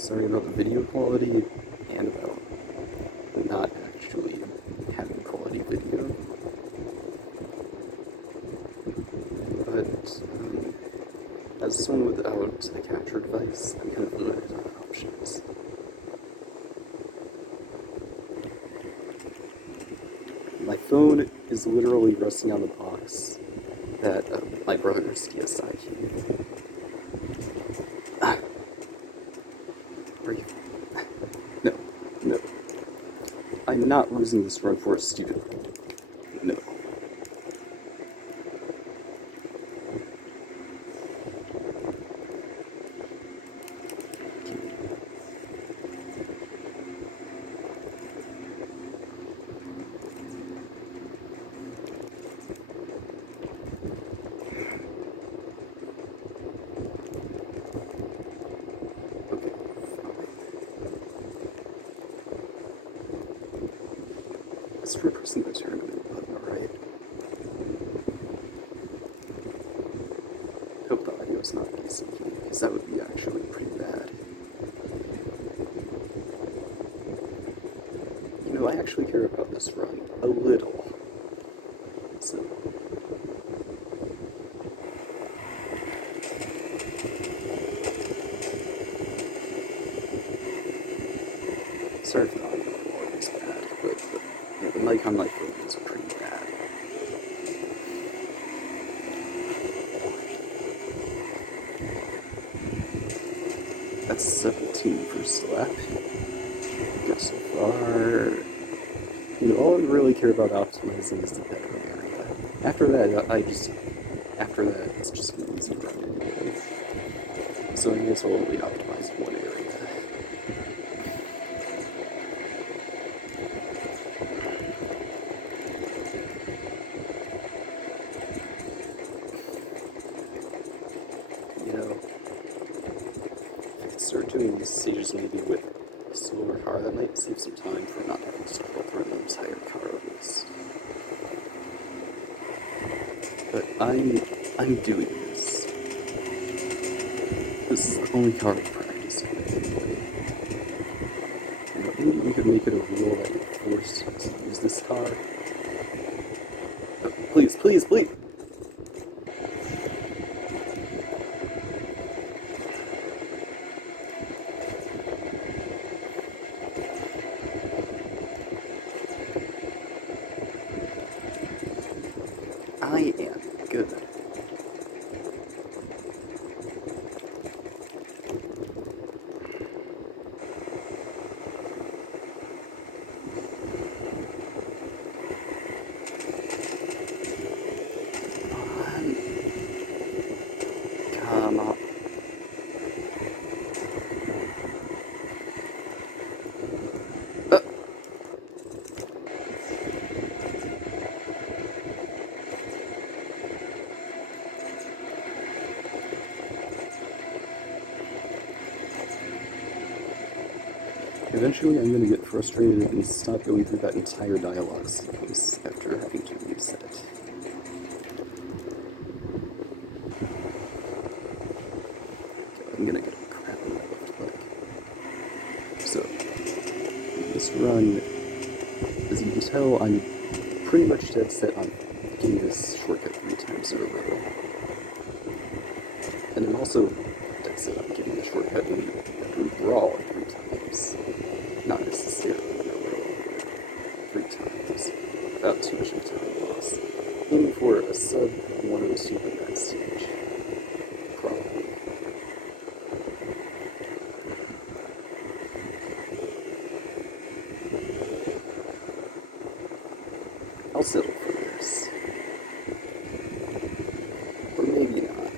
Sorry about the video quality and about not actually having quality video. But as someone without a capture device, I'm kind of limited on options. My phone is literally resting on the box that my brother's DSi came. Are you? No, no. I'm not losing this run for a stupid. No. Okay, fine. It's for pressing the tournament button, alright? Hope the audio's not syncing, because that would be actually pretty bad. You know, I actually care about this run a little. So. Sorry if the audio quality is bad, but yeah, the mic on my phone is pretty bad. That's 17 first lap. Good so far. You know, all I really care about optimizing is the bedroom area. After that, it's just an easy run anyway. So I guess I'll only optimize one area. You know, if I could start doing these stages maybe with a slower car, that might save some time for not having to scroll through an entire car race. But I'm doing this. This is the only car I've practiced with anyway. You know, maybe we could make it a rule that you're forced to use this car. Oh, please, please, please! I am good. Come on. Eventually, I'm going to get frustrated and stop going through that entire dialogue sequence after having to reset it. I'm going to get a crap in my left leg. So, this run, as you can tell, I'm pretty much dead set on getting this shortcut 3 times in a row. And I'm also dead set on getting the shortcut in every brawl 3 times. Not necessarily in a row, but 3 times, without too much of a time loss. Aiming for a sub 102 in that stage. Probably. I'll settle for this. Or maybe not.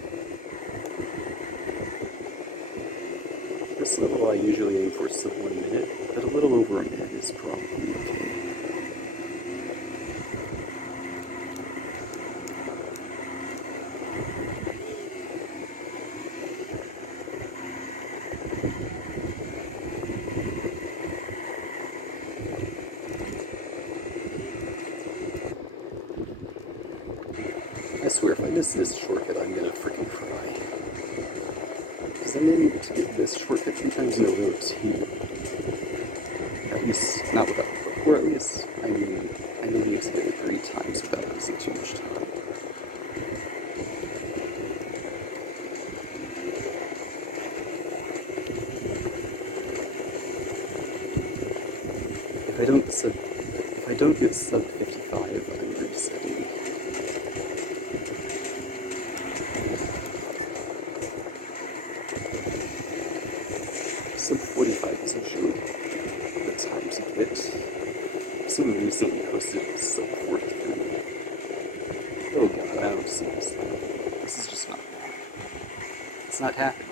This level I usually aim for sub 1 minute, but a little over a minute is probably okay. I swear, if I miss this shortcut, I'm gonna freaking cry. Because because I managed to get this shortcut 3 times in a row too. At least, not without, or at least, I managed to get it 3 times without losing too much time. If I don't get sub 55, I'm resetting. Sub 45 is usually the time to get. Someone recently posted sub 43. Oh god, I don't see this. This is just not happening. It's not happening.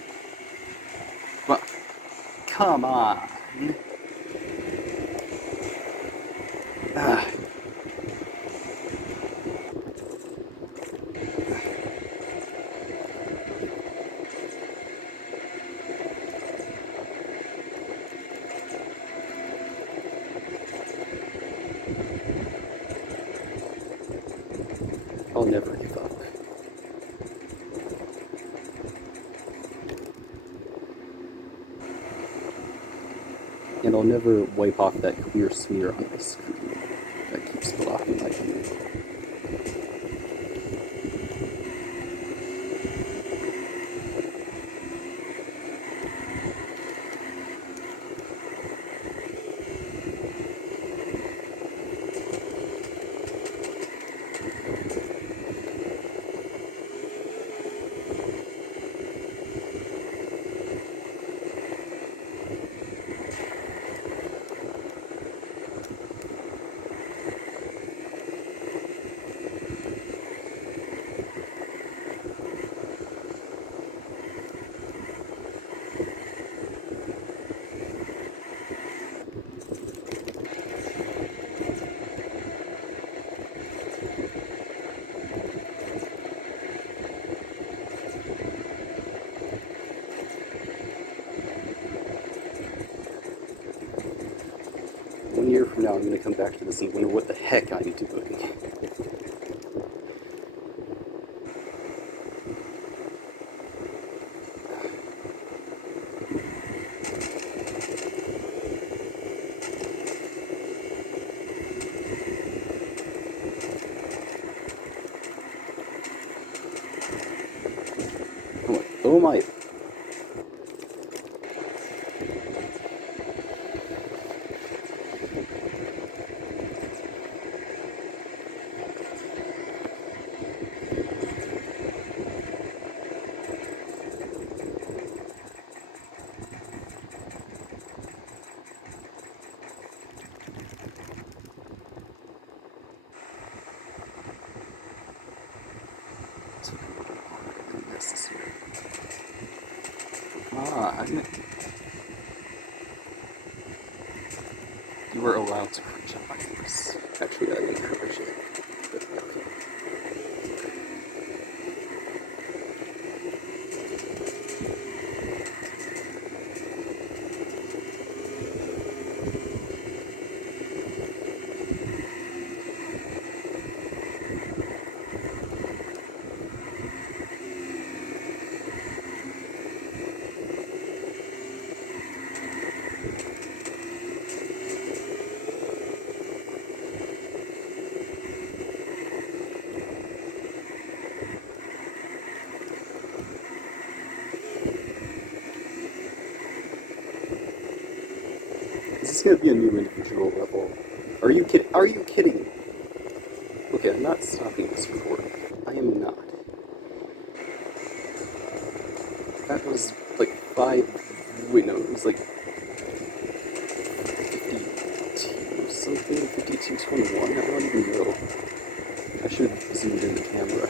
Well, come on. Ah. I'll never give up. And I'll never wipe off that clear smear on my screen that keeps blocking my view. One year from now, I'm going to come back to this and wonder what the heck I need to do. Oh my. Necessary. You were allowed to crunch on my horse. Actually, I encourage it. But okay. Is this gonna be a new individual level? Are you kidding? Are you kidding? Okay, I'm not stopping this recording. I am not. That was like 5. Wait, no, it was like 52 something, 52:21. I don't even know. I should have zoomed in the camera.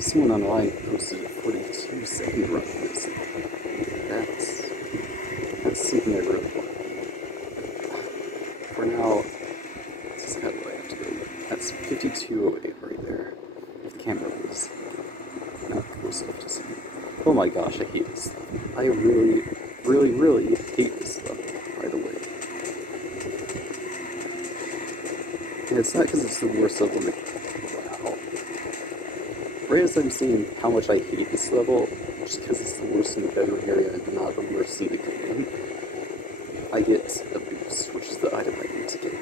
Someone online posted a 42-second run for this. That's something I really want. For now, this is how do I have to go? That's 5208 right there. If the camera was not close enough to see. Oh my gosh, I hate this level. I really, really, really hate this level, by the way. And it's not because it's the worst level in the game. Wow. Right as I'm saying how much I hate this level, just because it's the worst in the bedroom area and not the worst in the game, I get a boost, which is the item I need to get.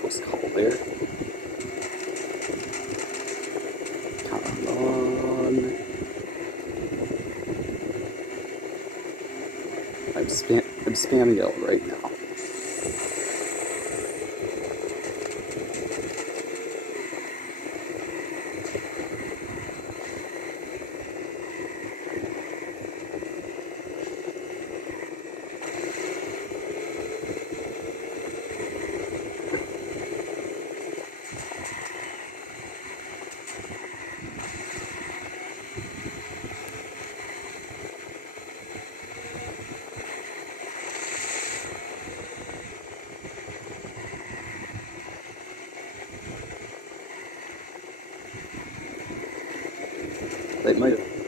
Close call there. Come on. I'm spamming L right now.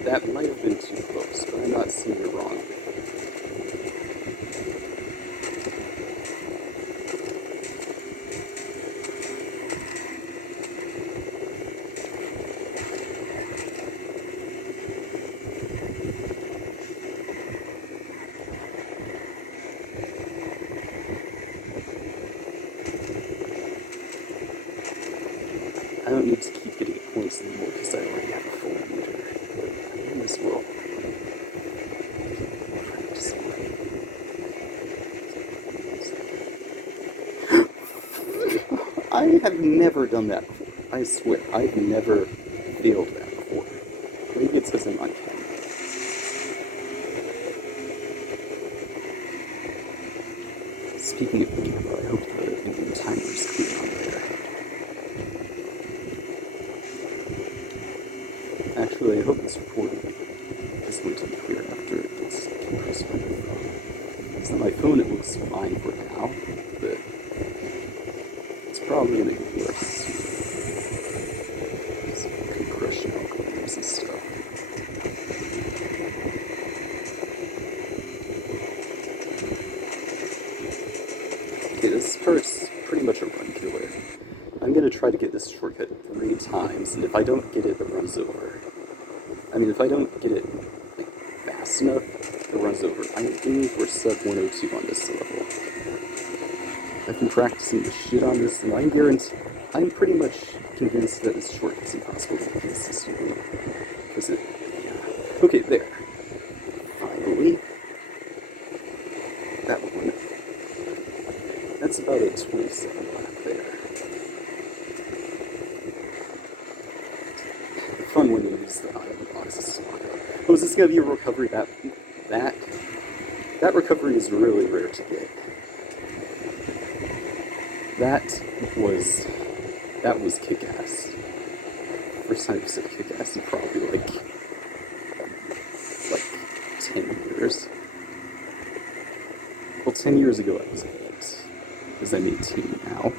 That might have been too close, but I'm not seeing it wrong. I don't need to keep getting points anymore because I already have a full meter. I might as well practice I have never done that before. I swear, I've never failed that before. Maybe it says in my camera. Speaking of the camera, I hope the timer is clear on there. Actually, I hope this recording is going to be clear after it gets compressed by my phone. Because on my phone it looks fine for now, but it's probably going to get worse. Some compression algorithms and stuff. Okay, this part's pretty much a run killer. I'm going to try to get this shortcut 3 times, and if I don't get it, the run's over. I mean, if I don't get it fast enough, the run's over. I'm aiming for sub 102 on this level. I've been practicing the shit on this, and I'm pretty much convinced that this shortcut's impossible to do consistently. Because yeah. Okay, there. Finally. That one. That's about a 20-second lap there. Fun when you use the item boxes. Oh, is this gonna be a recovery? That recovery is really rare to get. That was kick-ass. First time you said kick-ass in probably like 10 years. Well, 10 years ago I was 8, because I'm 18 now.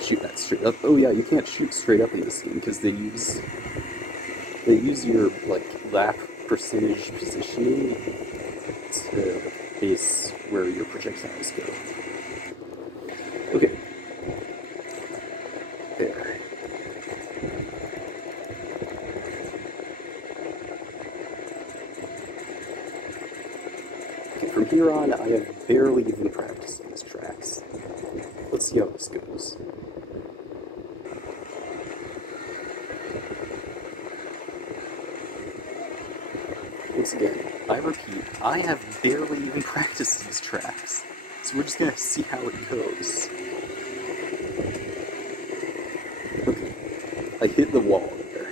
Shoot that straight up. Oh yeah, you can't shoot straight up in this game because they use your lap percentage positioning to base where your projectiles go. Okay. There. Okay, from here on, I have barely even practiced these tracks. Let's see how this goes. Once again, I repeat, I have barely even practiced these tracks, so we're just gonna see how it goes. Okay, I hit the wall there.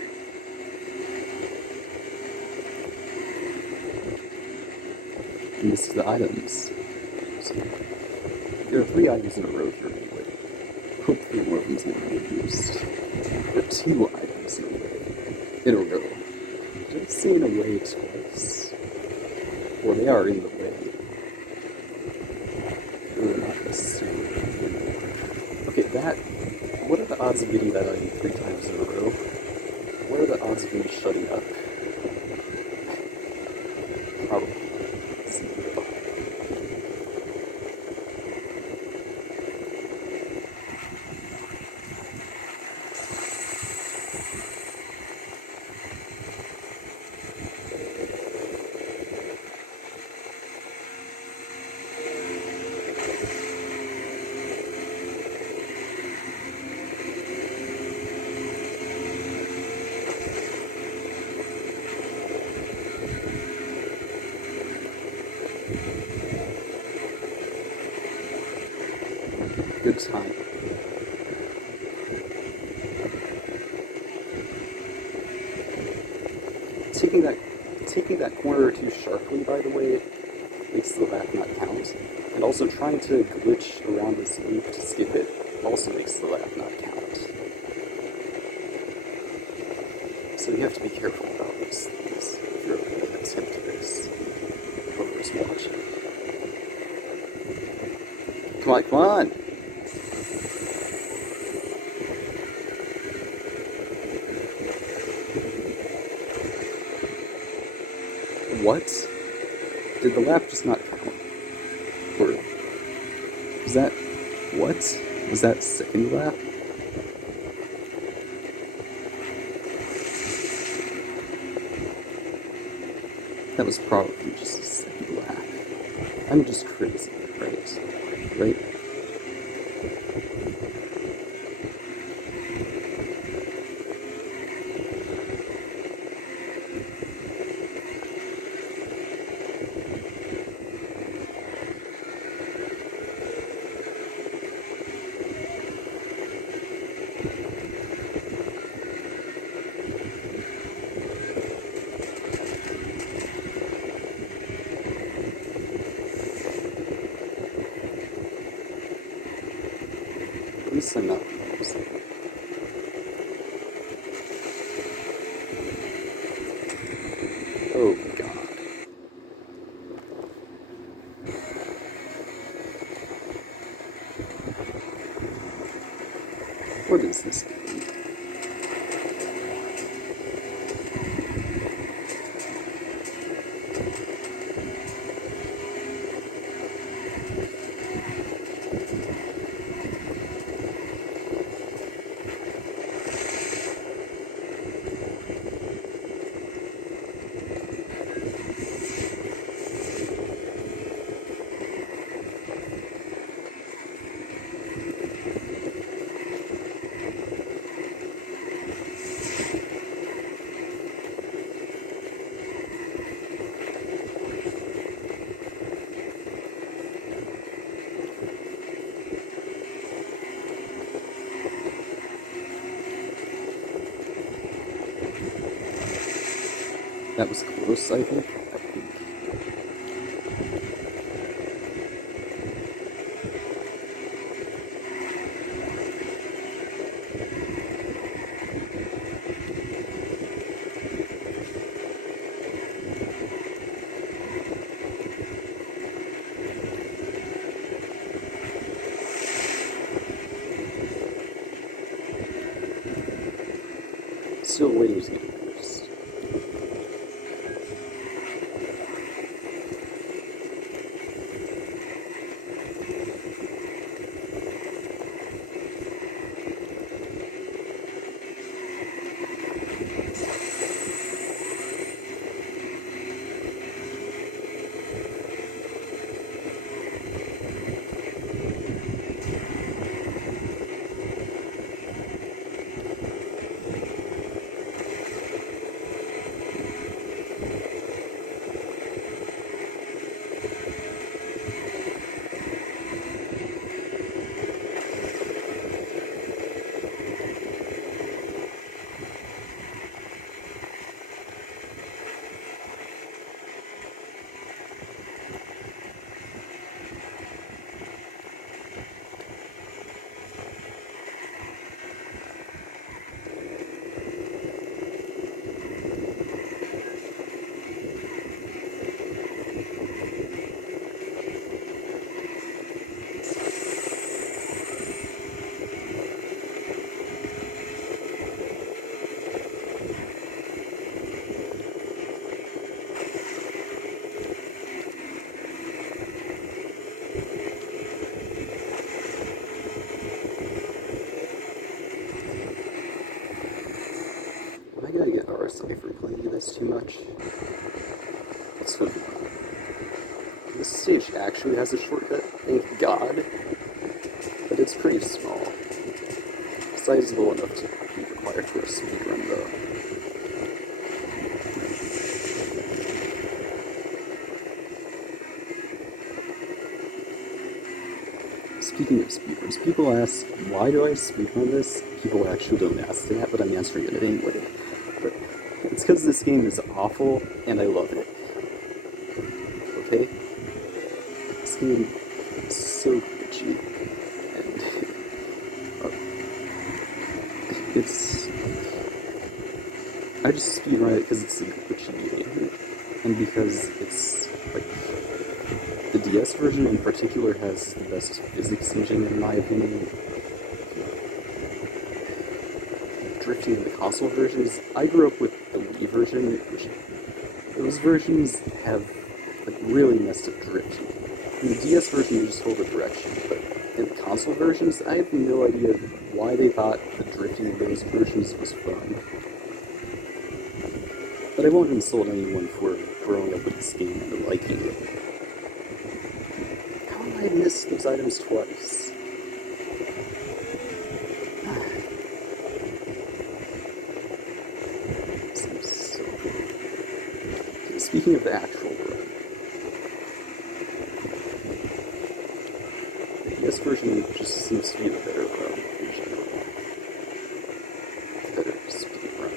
And this is the items. So, there are 3 items in a row here anyway. Hopefully one of them's gonna be used. Or 2 items in a way. In a row. Did I say in a way twice? Well, they are in the way. They're not necessarily in the way. Okay, that... What are the odds of getting that item 3 times in a row? What are the odds of me shutting up? Probably 0. Good time. Taking that corner too sharply, by the way, makes the lap not count. And also trying to glitch around this loop to skip it also makes the lap not count. So you have to be careful about these things if you're going to attempt this. Whoever's watching. Come on, come on! What? Did the lap just not count? Or... Was that... What? Was that second lap? That was probably just a second lap. I'm just crazy, right? Right? At least I'm not losing. Oh god. What is this game? That was close, I think. Still waiting to get first. sorry for playing this too much. So, this stage actually has a shortcut, thank God, but it's pretty small. Sizable enough to be required for a speedrun, though. Speaking of speedruns, people ask, why do I speedrun this? People actually don't ask that, but I'm answering it anyway. But it's because this game is awful, and I love it. Okay? This game is so glitchy, and it's... I just speedrun it because it's a glitchy game, and because it's, like, the DS version in particular has the best physics engine in my opinion. Drifting in the console versions, I grew up with the Wii version, which those versions have like really messed up drifting. In the DS version you just hold the direction, but in the console versions I have no idea why they thought the drifting in those versions was fun. But I won't insult anyone for growing up with this game and liking it. I missed those items twice. Seems so cool. Okay, speaking of the actual run, the DS version just seems to be the better run in general. The better speed run.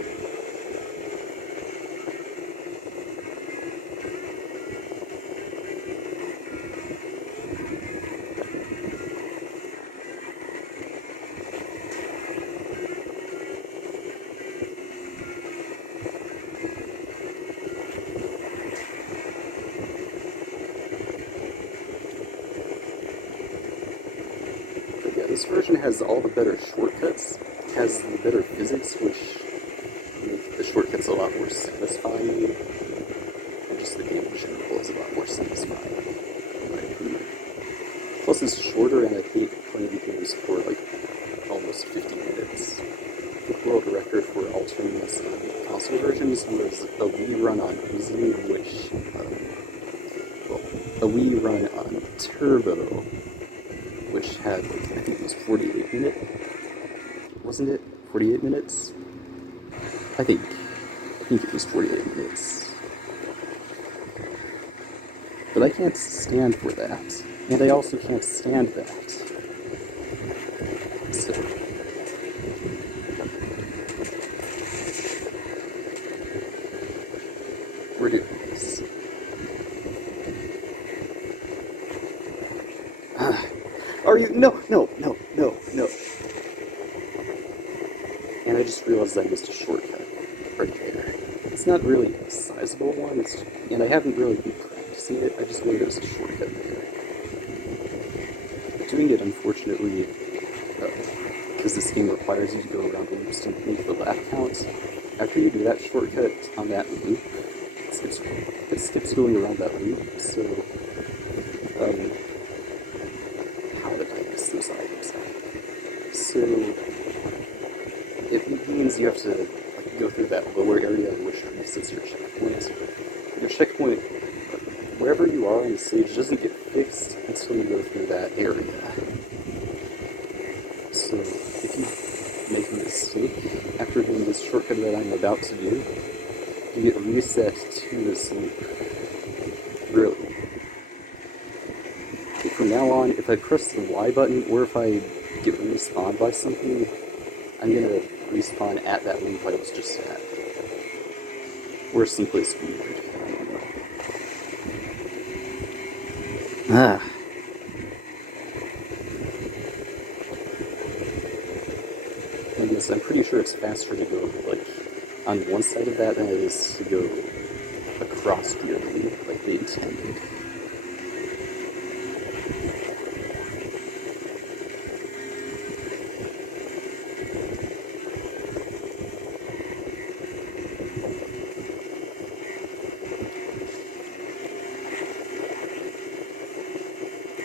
This version has all the better shortcuts, has the better physics, which make the shortcuts a lot more satisfying, and just the game in general is a lot more satisfying, in my opinion. Plus it's shorter, and I hate playing games for like almost 50 minutes. The world record for alternates on console versions was a Wii run on Easy, which, a Wii run on Turbo, which had, like, I think it was 48 minutes, wasn't it? 48 minutes? I think it was 48 minutes. But I can't stand for that, and I also can't stand that. So... we're doing this. Are you? No. And I just realized I missed a shortcut right there. It's not really a sizable one, and I haven't really been practicing it, I just know there's a shortcut there. Doing it, unfortunately, because this game requires you to go around the loops to make the lap count, after you do that shortcut on that loop, it skips going around that loop, so, how did I miss those items? So, it means you have to like, go through that lower area which resets your checkpoint. Your checkpoint, wherever you are on the stage, doesn't get fixed until you go through that area. So, if you make a mistake after doing this shortcut that I'm about to do, you get reset to this loop. Really. And from now on, if I press the Y button, or if I get respawned by something, I'm gonna respawn at that loop I was just at. Or simply speedrun. I don't know. And yes, I'm pretty sure it's faster to go, like, on one side of that than it is to go across the other loop, like they intended.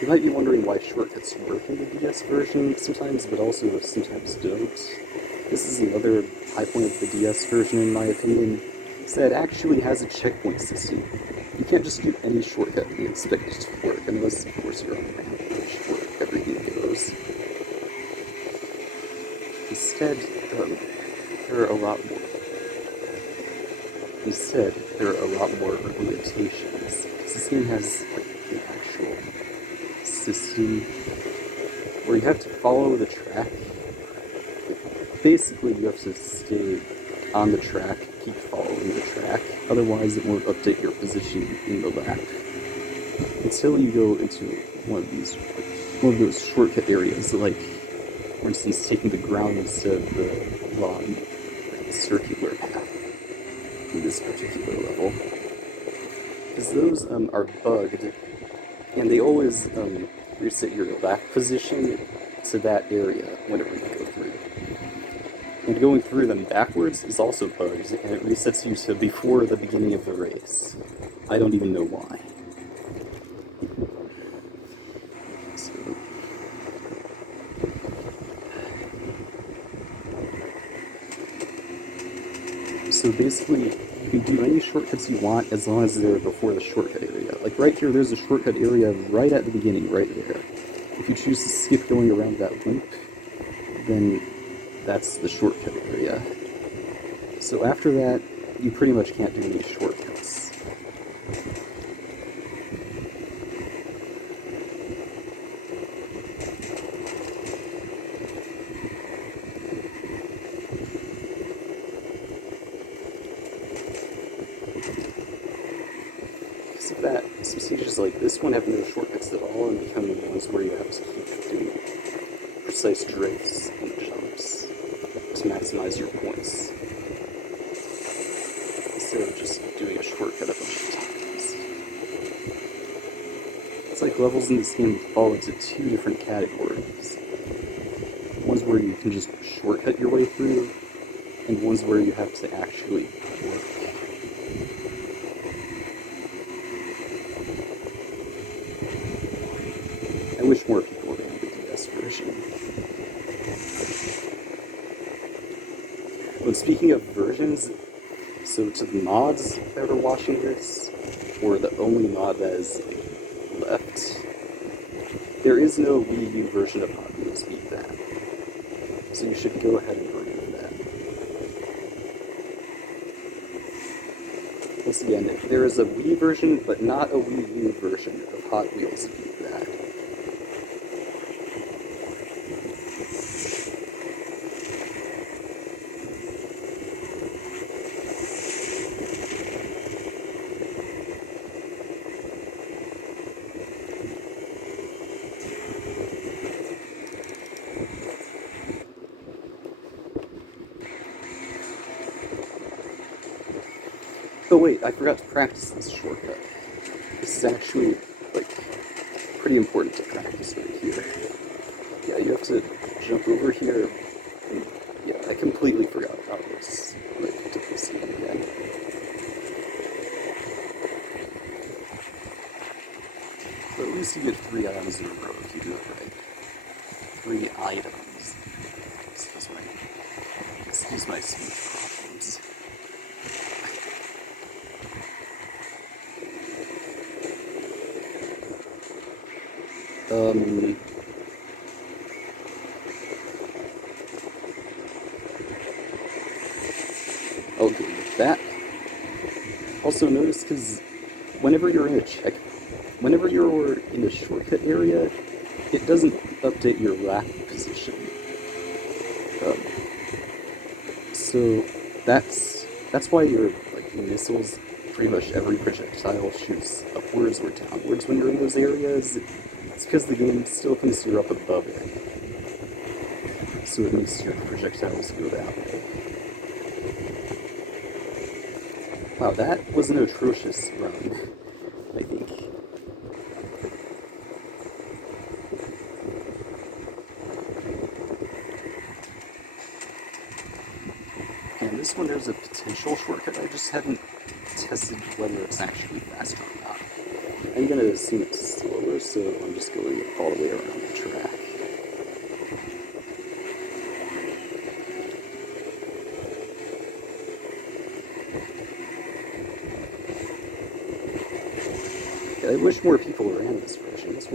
You might be wondering why shortcuts work in the DS version sometimes, but also sometimes don't. This is another high point of the DS version, in my opinion, is that it actually has a checkpoint system. You can't just do any shortcut and expect it to work, unless, of course, you're on a rampage where everything goes. Instead, there are a lot more. Instead, there are a lot more limitations. This game has an actual system where you have to follow the track. Basically, you have to stay on the track, keep following the track, otherwise it won't update your position in the lap. Until you go into one of those shortcut areas, like, for instance, taking the ground instead of the long circular path in this particular level. Because those are bugged, and they always reset your lap position to that area whenever you go through. And going through them backwards is also bugged, and it resets you to before the beginning of the race. I don't even know why. So basically, you can do any shortcuts you want as long as they're before the shortcut area. Like right here, there's a shortcut area right at the beginning, right there. If you choose to skip going around that loop, then that's the shortcut area. So after that, you pretty much can't do any shortcuts. Because of that, some stages like this one have no shortcuts at all and become the ones where you have to keep doing precise drifts and jumps to maximize your points, instead of just doing a shortcut a bunch of times. It's like levels in this game fall into two different categories. Ones where you can just shortcut your way through, and ones where you have to actually work. I wish more people ran the DS version. Well, speaking of versions, so to the mods that are watching this, or the only mod that is left, there is no Wii U version of Hot Wheels Beat That. So you should go ahead and remove that. Once again, there is a Wii version, but not a Wii U version of Hot Wheels Beat That. Oh wait, I forgot to practice this shortcut. This is actually, like, pretty important to practice right here. Yeah, you have to jump over here. And, yeah, I completely forgot about this. Like, to this game again. But at least you get 3 items in a row if you do it right. 3 items. Excuse my speech problems. I'll go with that. Also notice, because whenever you're in a shortcut area, it doesn't update your lap position. So that's why your missiles, pretty much every projectile shoots upwards or downwards when you're in those areas. It's because the game still thinks you're up above it, so it makes your projectiles go that way. Wow, that was an atrocious run, I think. And this one, there's a potential shortcut, I just haven't tested whether it's actually faster or not. I'm gonna assume it's slower, so I'm just going all the way around the track. I wish more people ran this version. This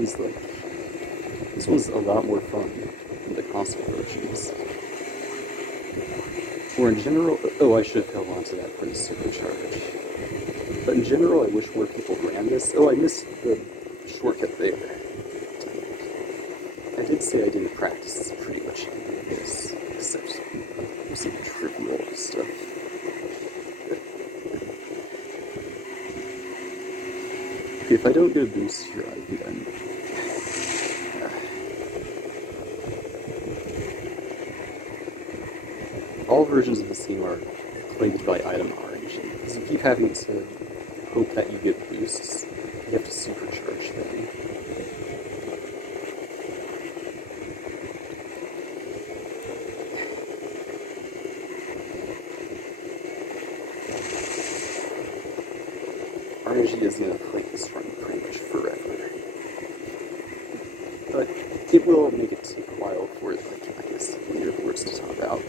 one's a lot more fun than the console versions. Or in general, oh, I should have held on to that for the supercharge. But in general, I wish more people ran this. Oh, I missed the shortcut there. I did say I didn't practice pretty much any of this, except some trivial stuff. Okay, if I don't get a boost here, I'd be done. All versions of this game are plagued by item RNG, because you keep having to hope that you get boosts. You have to supercharge them. RNG is going to play this run pretty much forever. But it will make it take a while for, like, I guess, leaderboards to top out.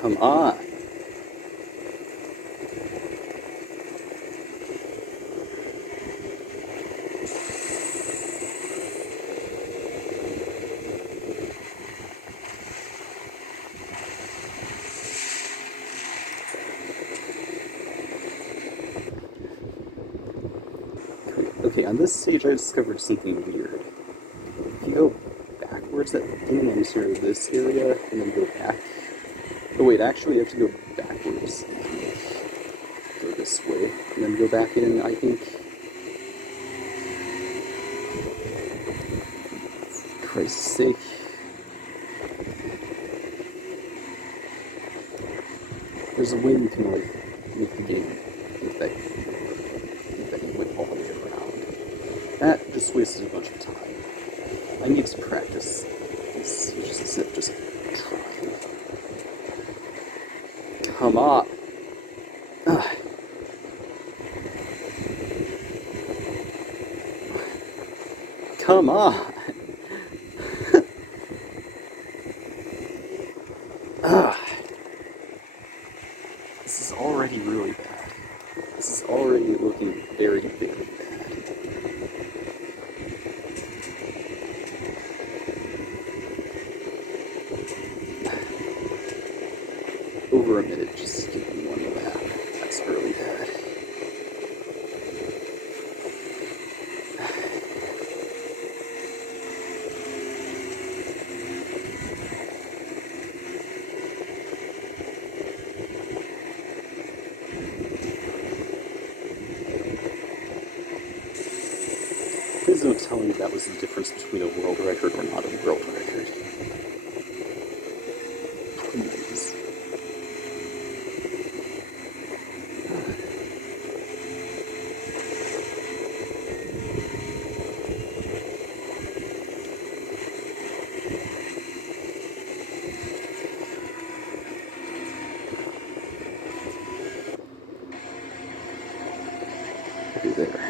Come on! Okay, on this stage I discovered something weird. If you go backwards at the beginning and enter this area, and then go back... Oh wait, actually you have to go backwards. Go this way, and then go back in, I think... For Christ's sake. There's a way you can, like, make the game look that you went all the way around. That just wasted a bunch of time. I need to practice this, just as if just trying. Come on! Ugh. Come on! Ugh. This is already really bad. This is already looking very, very bad. Over a minute, just give me one lap. That's really bad. Please don't tell me that was the difference between a world record or not a world record. Please. Okay, there.